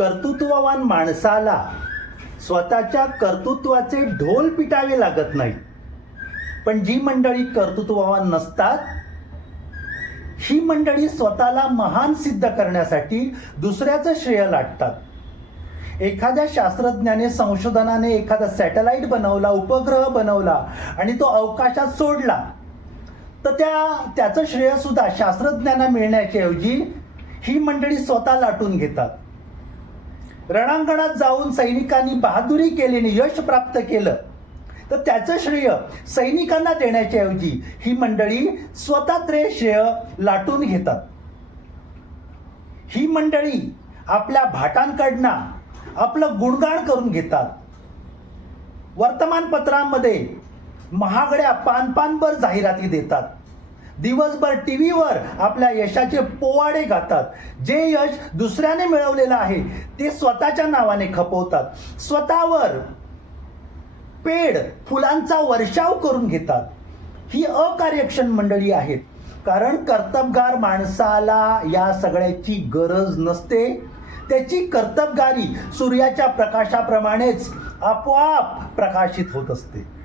कर्तृत्ववान माणसाला स्वतःच्या कर्तृत्वाचे ढोल पिटावे लागत नाही. पण जी मंडळी कर्तृत्ववान नसतात, ही मंडळी स्वतःला महान सिद्ध करण्यासाठी दुसऱ्याचं श्रेय लाटतात. एखाद्या शास्त्रज्ञाने संशोधनाने एखादा सॅटेलाइट बनवला, उपग्रह बनवला आणि तो अवकाशात सोडला, तर त्याचं श्रेय सुद्धा शास्त्रज्ञांना मिळण्याच्या ऐवजी ही मंडळी स्वतः लाटून घेतात. रणांगणात जाऊन सैनिकांनी बहादुरी केल्याने यश प्राप्त केलं, तर त्याचं श्रेय सैनिकांना देण्याच्या ऐवजी ही मंडळी स्वतः ते श्रेय लाटून घेतात. ही मंडळी आपल्या भाटांकडनं आपलं गुणगान करून घेतात. वर्तमानपत्रांमध्ये महागड्या पानभर जाहिराती देतात. दिवसभर टीव्हीवर आपल्या यशाचे पोवाडे गातात. जे यश दुसऱ्याने मिळवलेलं आहे ते स्वतःच्या नावाने खपवतात. स्वतःवर पेड फुलांचा वर्षाव करून घेतात. ही अकार्यक्षम मंडळी आहेत. कारण कर्तबगार माणसाला या सगळ्याची गरज नसते. त्याची कर्तबगारी सूर्याच्या प्रकाशाप्रमाणेच आपोआप प्रकाशित होत असते.